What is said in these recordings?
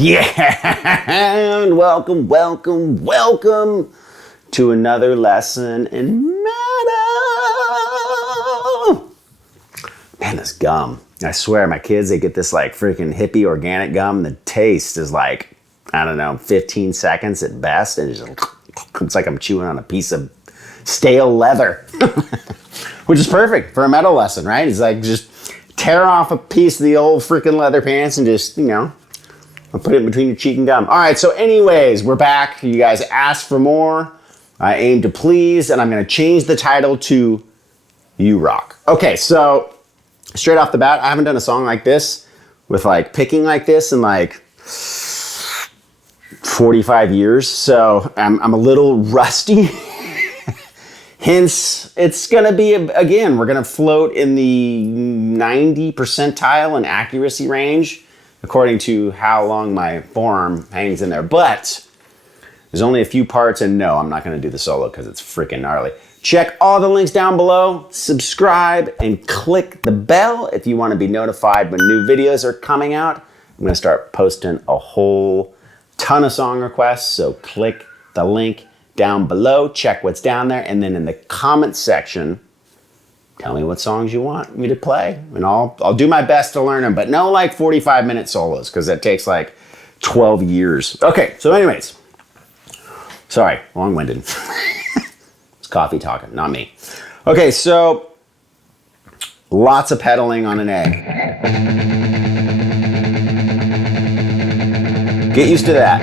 Yeah, and welcome to another lesson in metal. Man, this gum. I swear, my kids, they get this like freaking hippie organic gum. The taste is like, I don't know, 15 seconds at best. And it's like I'm chewing on a piece of stale leather, which is perfect for a metal lesson, right? It's like just tear off a piece of the old freaking leather pants and just, I'll put it in between your cheek and gum. All right, so anyways, we're back. You guys asked for more. I aim to please, and I'm going to change the title to You Rock. Okay, so straight off the bat, I haven't done a song like this with like picking like this in like 45 years, so I'm a little rusty. Hence, it's going to be, again, we're going to float in the 90 percentile in accuracy range, according to how long my forearm hangs in there. But there's only a few parts, and no, I'm not going to do the solo because it's freaking gnarly. Check all the links down below, subscribe, and click the bell if you want to be notified when new videos are coming out. I'm going to start posting a whole ton of song requests, so click the link down below, check what's down there, and then in the comments section, tell me what songs you want me to play, and I'll do my best to learn them, but no like 45-minute solos, because that takes like 12 years. Okay, so anyways, sorry, long-winded. It's coffee talking, not me. Okay, so lots of pedaling on an A. Get used to that.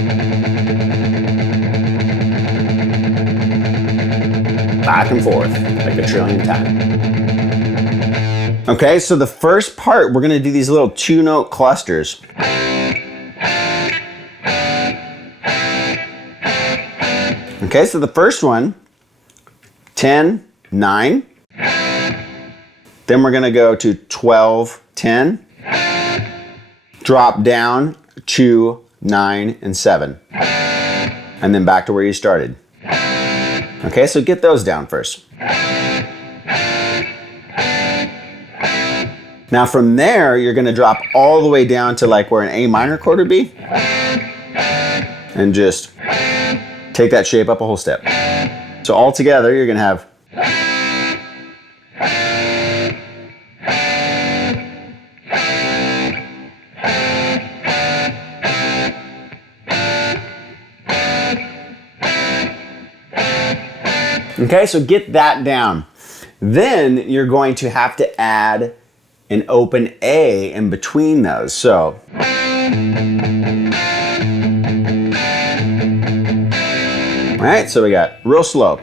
Back and forth like a trillion times. Okay, so the first part, we're gonna do these little 2-note clusters. Okay, so the first one, 10, 9. Then we're gonna go to 12, 10. Drop down to 9 and 7. And then back to where you started. Okay, so get those down first. Now from there, you're gonna drop all the way down to like where an A minor chord would be. And just take that shape up a whole step. So all together, you're gonna have. Okay, so get that down. Then you're going to have to add an open A in between those. So, all right, so we got real slow.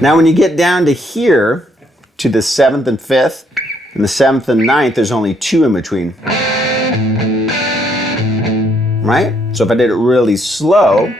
Now when you get down to here, to the 7th and 5th, and the 7th and 9th, there's only 2 in between. Right? So if I did it really slow,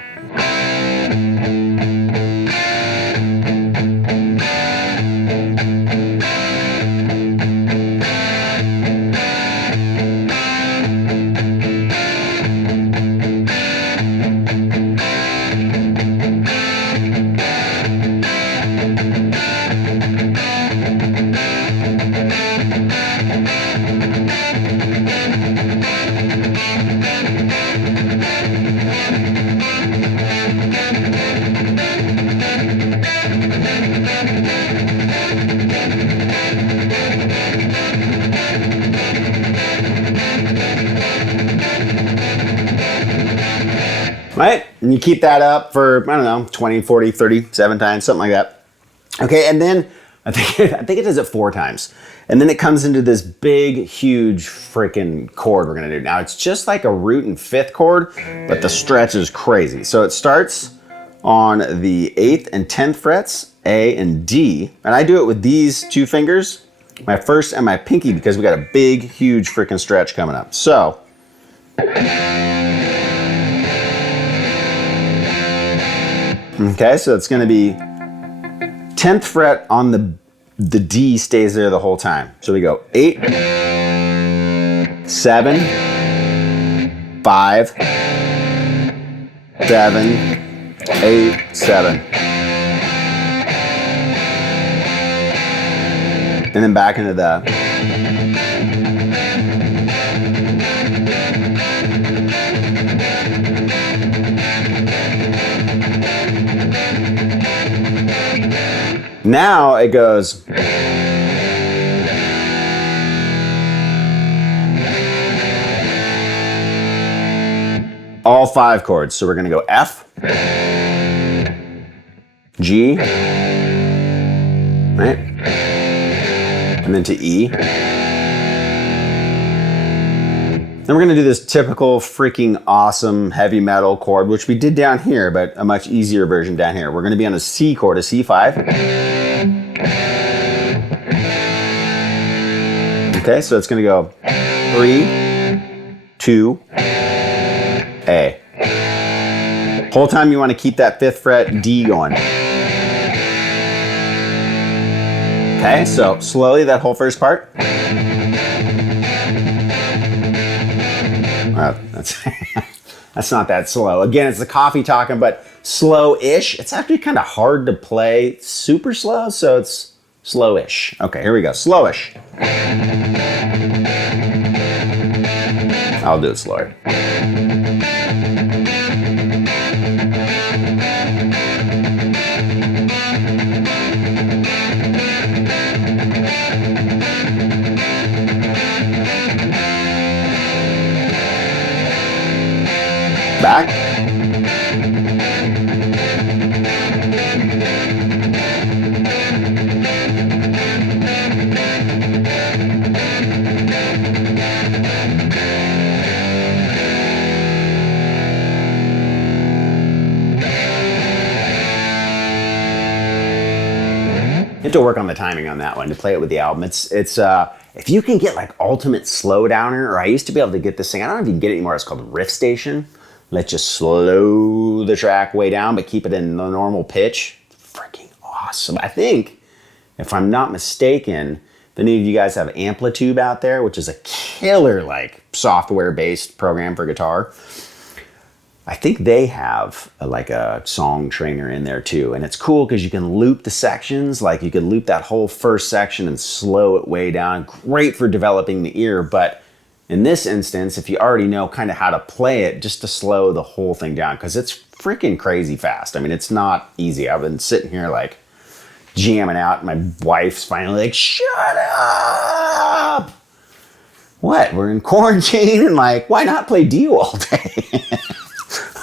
right? And you keep that up for, I don't know, 20, 40, 37 times, something like that. Okay, and then I think it does it 4 times. And then it comes into this big, huge freaking chord we're gonna do. Now it's just like a root and 5th chord, but the stretch is crazy. So it starts on the 8th and 10th frets, A and D. And I do it with these 2 fingers, my first and my pinky, because we got a big, huge freaking stretch coming up. So. Okay, so it's gonna be 10th fret on the D stays there the whole time. So we go 8, 7, 5, 7, 8, 7. And then back into the. Now it goes. All 5 chords. So we're going to go F, G, right? And then to E. Then we're going to do this typical freaking awesome heavy metal chord, which we did down here, but a much easier version down here. We're going to be on a C chord, a C5. Okay, so it's going to go 3, 2, A. Whole time you want to keep that 5th fret D going. Okay, so slowly that whole first part. That's not that slow. Again, it's the coffee talking, but slow-ish. It's actually kind of hard to play super slow, so it's slow-ish. Okay, here we go. Slow-ish. I'll do it slower. Back. You have to work on the timing on that one to play it with the album. It's if you can get like ultimate slowdowner, or I used to be able to get this thing, I don't know if you can get it anymore, it's called Riff Station. Let's just slow the track way down, but keep it in the normal pitch. Freaking awesome. I think, if I'm not mistaken, if any of you guys have Amplitude out there, which is a killer like software-based program for guitar, I think they have like a song trainer in there too. And it's cool because you can loop the sections, like you can loop that whole first section and slow it way down. Great for developing the ear, but in this instance, if you already know kind of how to play it, just to slow the whole thing down, because it's freaking crazy fast. I mean, it's not easy. I've been sitting here like jamming out, and my wife's finally like, shut up! What? We're in quarantine, and like, why not play Dio all day?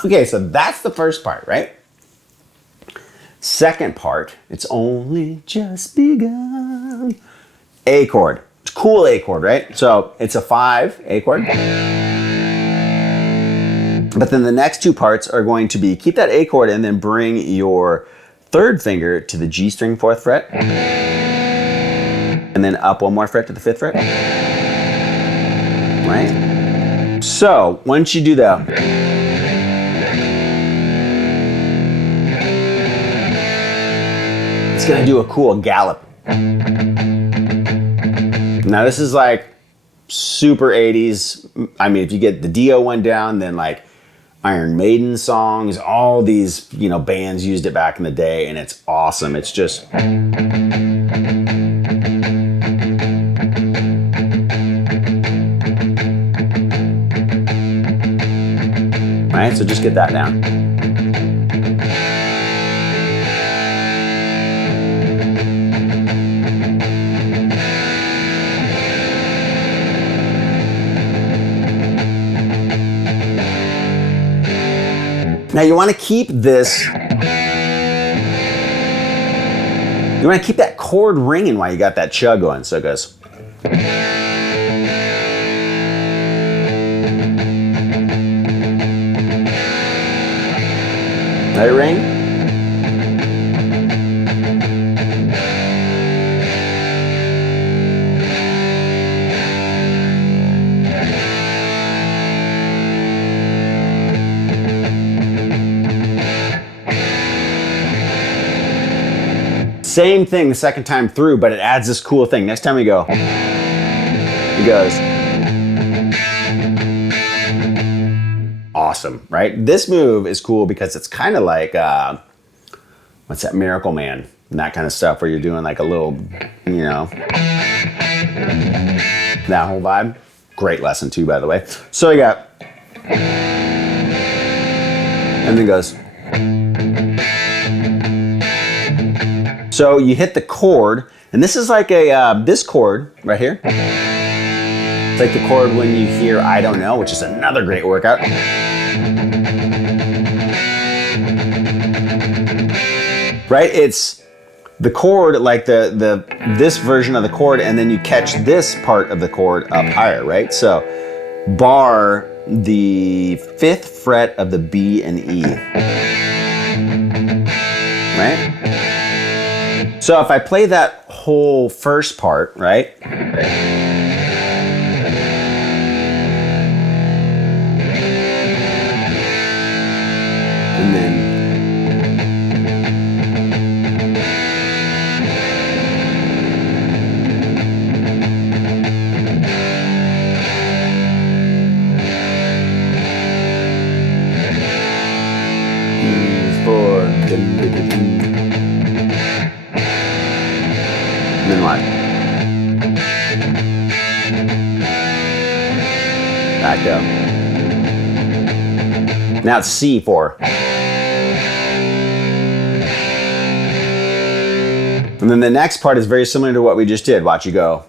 Okay, so that's the first part, right? Second part, it's only just begun. A chord. Cool A chord, right? So it's a 5 A chord. But then the next 2 parts are going to be keep that A chord and then bring your 3rd finger to the G string 4th fret. And then up 1 more fret to the 5th fret. Right? So once you do that, it's gonna do a cool gallop. Now this is like super 80s. I mean, if you get the Dio one down, then like Iron Maiden songs, all these, you know, bands used it back in the day, and it's awesome. It's just... Right, so just get that down. Now you want to keep this, you want to keep that chord ringing while you got that chug going. So it goes. Let it ring. Same thing the second time through, but it adds this cool thing. Next time we go, it goes. Awesome, right? This move is cool because it's kind of like, what's that, Miracle Man? And that kind of stuff where you're doing like a little, you know, that whole vibe. Great lesson too, by the way. So you got, and then goes. So you hit the chord, and this is like a, this chord right here. It's like the chord when you hear I Don't Know, which is another great workout. Right? It's the chord, like this version of the chord, and then you catch this part of the chord up higher, right? So bar the 5th fret of the B and E. Right? So if I play that whole first part, right? And then and then what? Back up. Now it's C4. And then the next part is very similar to what we just did. Watch you go.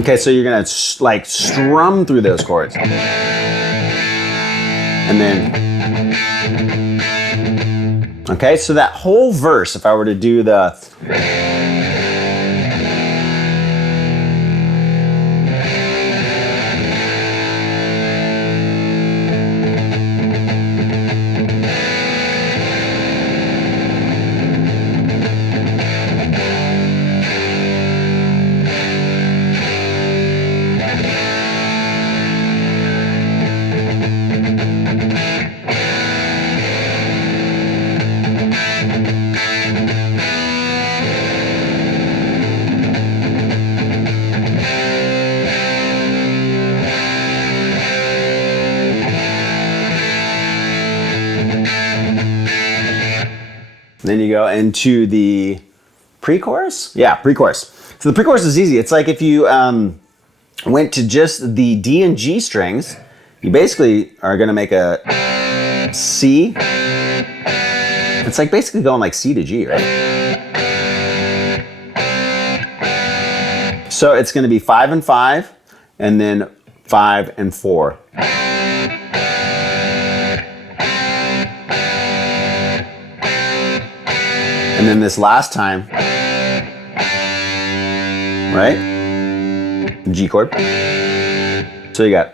Okay, so you're gonna like strum through those chords. And then, okay, so that whole verse, if I were to do the, then you go into the pre-chorus? Yeah, pre-chorus. So the pre-chorus is easy. It's like if you went to just the D and G strings, you basically are gonna make a C. It's like basically going like C to G, right? So it's gonna be 5 and 5, and then 5 and 4. And then this last time, right? G chord. So you got.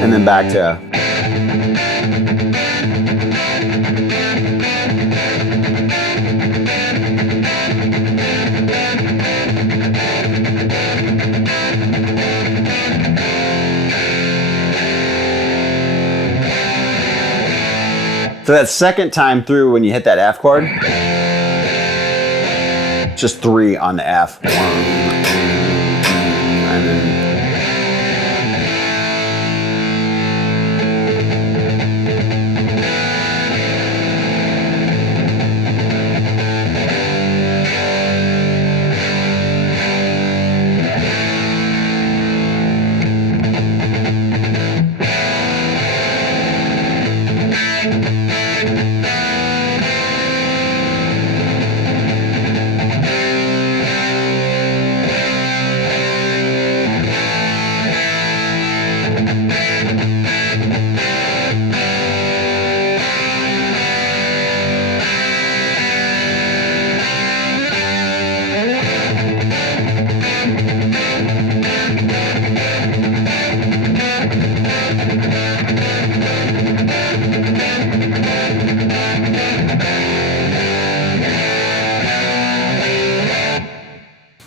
And then back to. So that second time through when you hit that F chord, just 3 on the F. And then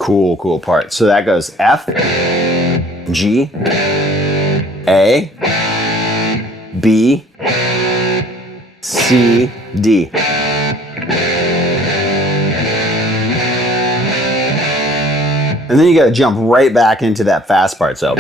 Cool part. So that goes F, G, A, B, C, D. And then you gotta jump right back into that fast part, so.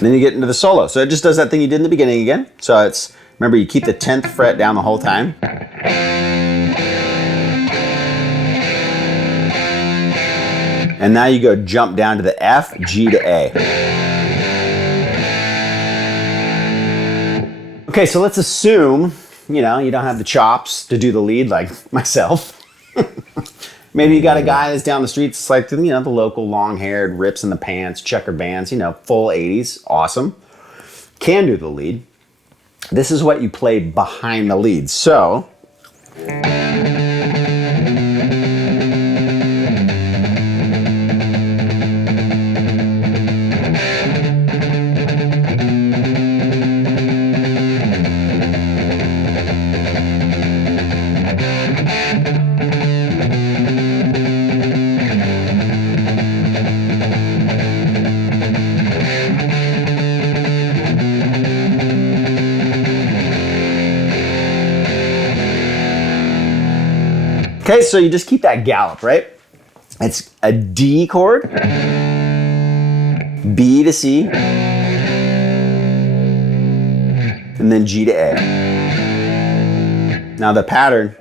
Then you get into the solo. So it just does that thing you did in the beginning again. So it's, remember, you keep the 10th fret down the whole time. And now you go jump down to the F, G to A. Okay, so let's assume, you know, you don't have the chops to do the lead like myself. Maybe you got a guy that's down the street, it's like, you know, the local long-haired, rips in the pants, checker bands, you know, full 80s, awesome. Can do the lead. This is what you play behind the lead. So, okay, so you just keep that gallop, right? It's a D chord, B to C, and then G to A. Now the pattern.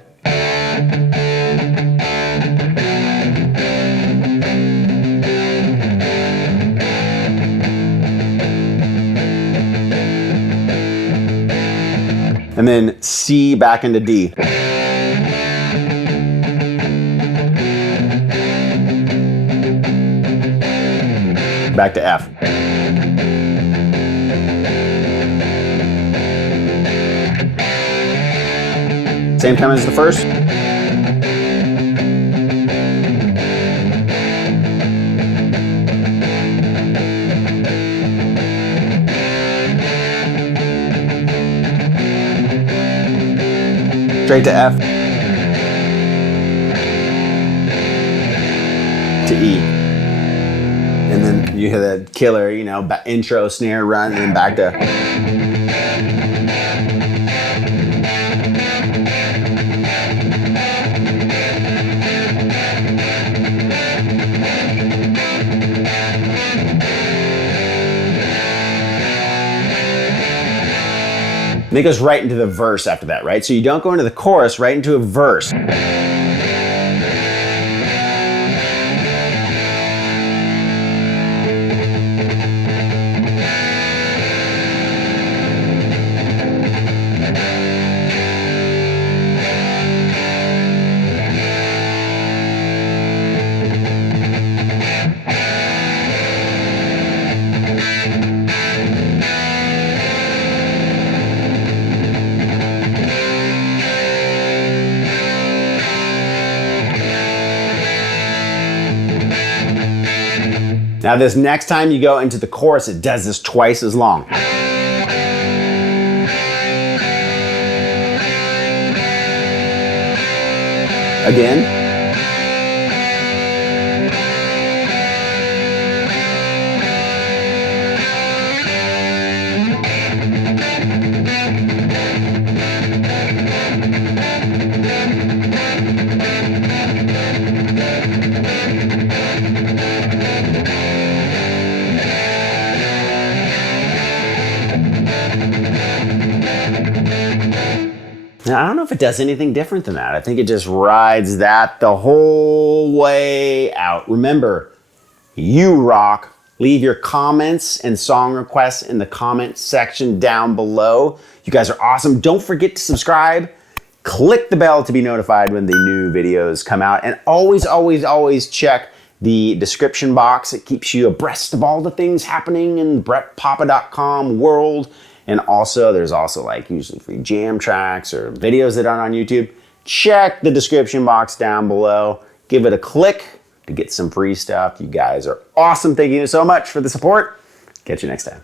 And then C back into D. Back to F. Same time as the first. Straight to F. To E. And then you hear the killer, you know, intro, snare, run, and then back to. And it goes right into the verse after that, right? So you don't go into the chorus, right into a verse. Now this next time you go into the chorus, it does this twice as long. Again. Now, I don't know if it does anything different than that. I think it just rides that the whole way out. Remember, you rock. Leave your comments and song requests in the comment section down below. You guys are awesome. Don't forget to subscribe. Click the bell to be notified when the new videos come out. And always, always, always check the description box. It keeps you abreast of all the things happening in BrettPapa.com world. And also, there's also like usually free jam tracks or videos that aren't on YouTube. Check the description box down below. Give it a click to get some free stuff. You guys are awesome. Thank you so much for the support. Catch you next time.